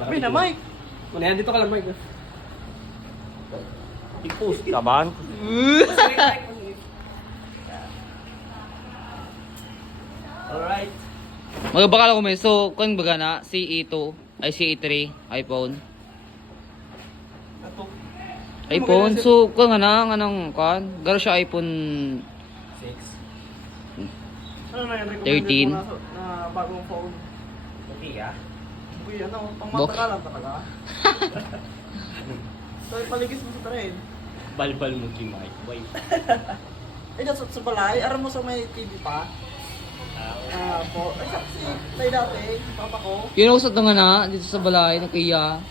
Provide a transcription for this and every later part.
Sabi na, Mike. Muna yan, dito ka lang, Mike. I-post ka ba? Alright. Magbakala ko may so kung baga na CE2 ay CE3 iPhone. Ato. iPhone so kung nga nang kan garo siya iPhone 6. Ano na yung 13. recommended mo na bagong phone? Okay ah. Uy, ano, pangmatakalan talaga. So, paligis mo sa train. Balbal mo kay Mike. Why? Eh, sa balay, aram mo sa may TV pa. Po. Ay, kasi, tayo dati, papa ko. Yun usot na nga na dito sa balay ng Kuya.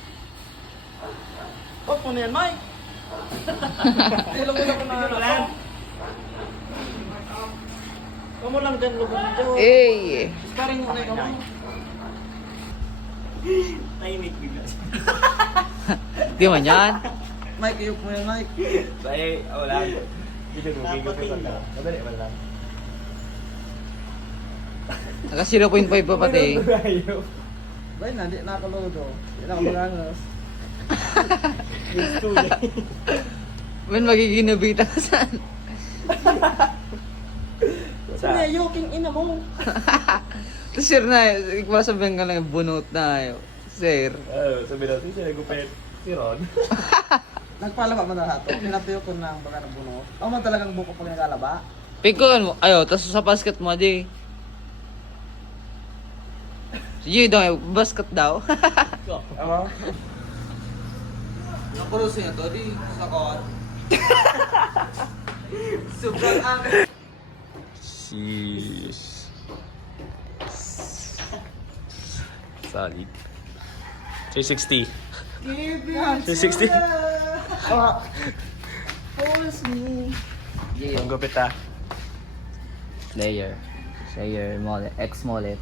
Huwag mo na yan, Mike. Ulang-ulang ko na ano. Kamu lang dyan, lubog mo dyan. Eh. Sparring mo na ikaw. Tahimik bigla. Di man yan. Mike, iyok mo yan, Mike. Ay, wala. Dito ko gigil ka. Madali man lang. Naka 0.5 pa pati. Bay na, di nakakalodo. Di nakamaganos. Gusto niya. Man magiging nabita ka saan. Sige, yoking ina mo. Tapos sir na, wala sabihin ka lang bunot na. Sir. Sabi natin siya nagupit. Si Ron. Nagpalaba mo na hato. Pinatuyo ko ng baga ng bunot. Ako man talagang buko pag nagalaba. Pikuan mo. Ayo, tapos sa basket mo di. Sige daw, basket daw. Oo. Nakurusin na to, di sa kawat. Sobrang amin. Sheesh. Solid. 360. 360. Pulse me. Ang gupit ah. Slayer Mollet, X Mollet.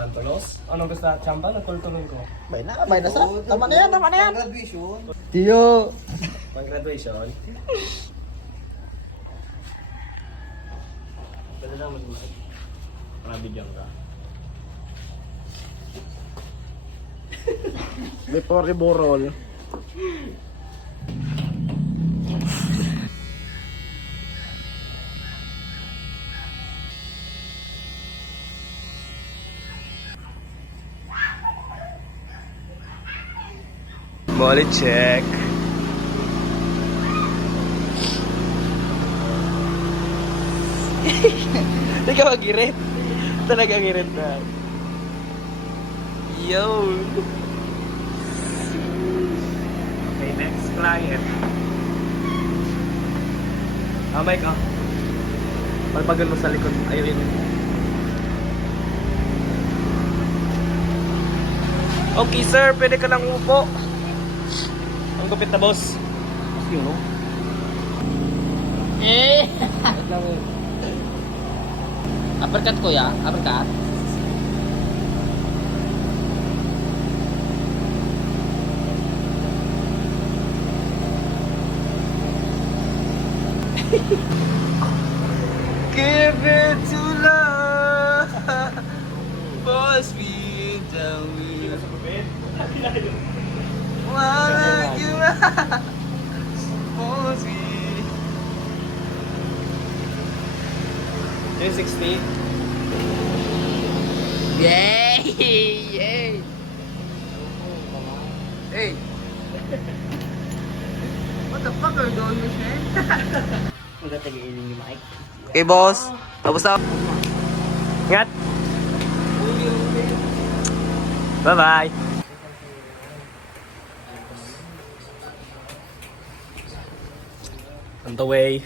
Antolos? Anong gusto na? Champa? Nagkultuloy ko. Bay na sa. Tama na yan, tama na yan. Graduation. Tiyo! Pang graduation. Pwede lang mag-usap. Nabigyan ka. Before iborol. Molly check. Hindi ka mag-irit. Talaga girit na. Yo! Okay, next client. Mike ah. Palpagan mo sa likod. Ayaw yun. Okay sir, pwede ka lang upo. Ang gupit na boss. Yun no? Eh! Uppercut kuya, uppercut. Give it to love. Boss me down with. Wanna give up. Boss me. 360. Yay! Yay! Hey! What the fuck are you doing, Michelle? Magatagiilin ni Mike. Okay boss, tapos na. Ingat. Bye-bye. On the way.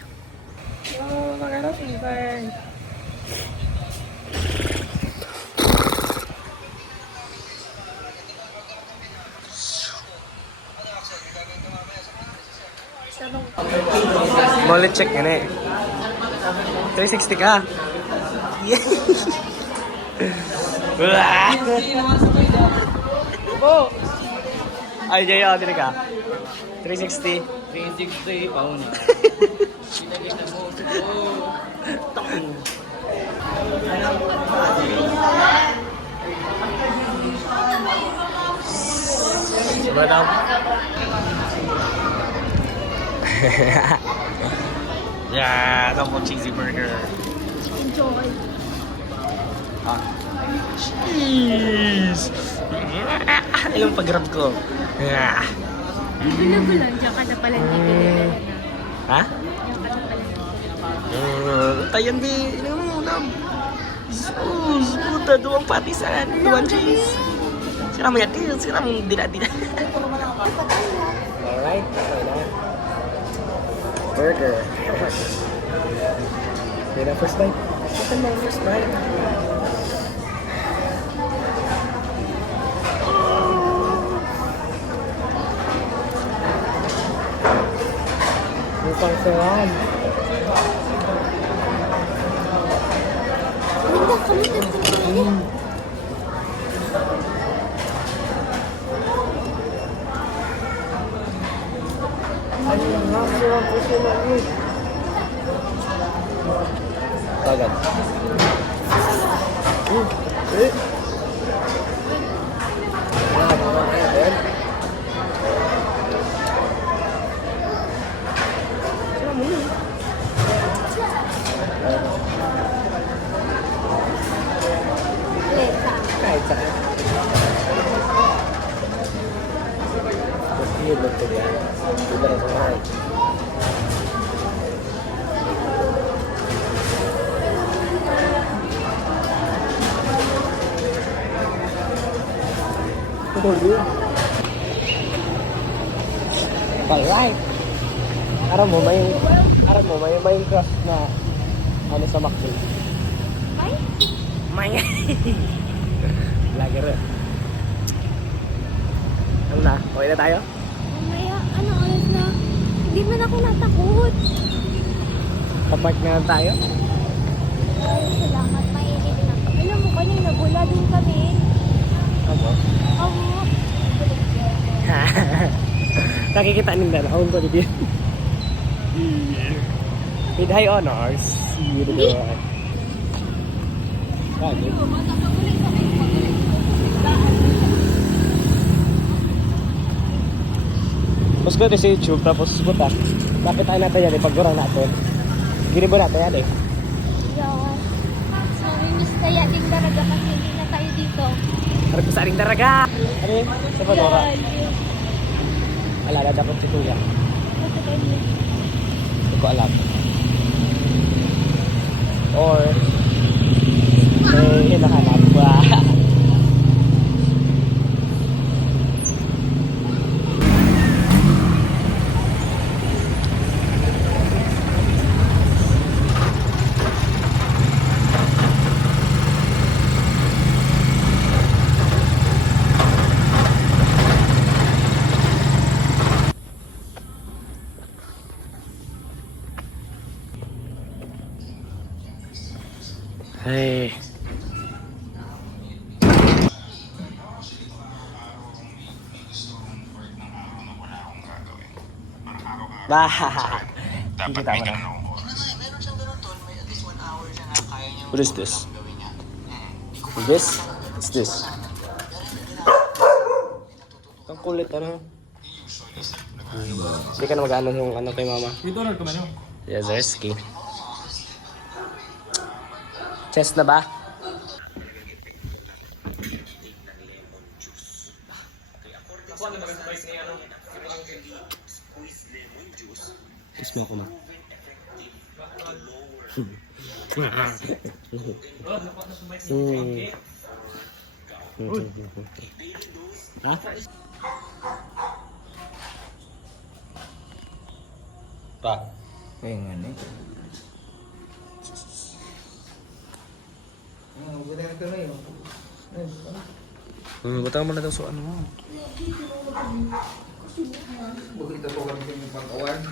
Wallet check yan eh. 360 ka. Oh! Ay, Jaya, dito ka. 360. 360 pound. Pinagita mo. Madam. Yeah, double cheesy burger. Enjoy. Cheese! Yung pag-grab ko. Yeah. Bulan-bulan, diyan ka na pala dito. Ha? Diyan ka na pala dito. Tayan di. Ano mo ulam? Sus, puta, duwang patisan. Duwang cheese. Sira mo yan. Sira mo dila-dila. Alright. Burger. Okay na, first bite. Second bite, first bite. Mukhang sarap. Agad. Kahit saan. Hindi ba ito yan? Hindi ba ito yan? Alright. Aram mo may Minecraft na ano sa McDo. May Vlogger. Ano na? Okay na tayo? Mamaya, ano oras na? Hindi man ako natakot. Kapark na lang tayo? Ay, salamat. Mainit na. Alam mo, kanina bula din kami. Ako. Oo. Nakikita nila na ako ni Bill. With high honors, you the girl. Bakit? Mas ganda sa YouTube, tapos buta. Bakit tayo natin yan, ipag-gurang natin. Gini ba natin yan eh? Yawan. So, miss kaya din talaga kasi hindi na tayo dito. Harap ko sa aring daraga! Ano yun? Sa Panora? Alala, dapat si Kuya. Hindi ko alam. Or, may hinahanap ba? Hey. Bah. Hindi tama na. What is this? This? What's this? Ang kulit ano? Hindi ka na mag-ano yung ano kay mama. Dito na naman yun. Yazerski. Chest na ba? Kiss mo ako ma. Ha? Pa. Kaya nga na eh. Buti na ito na yun. Butang mo na daw sa ano mo. Bakit ito kami sa inyong pag-award?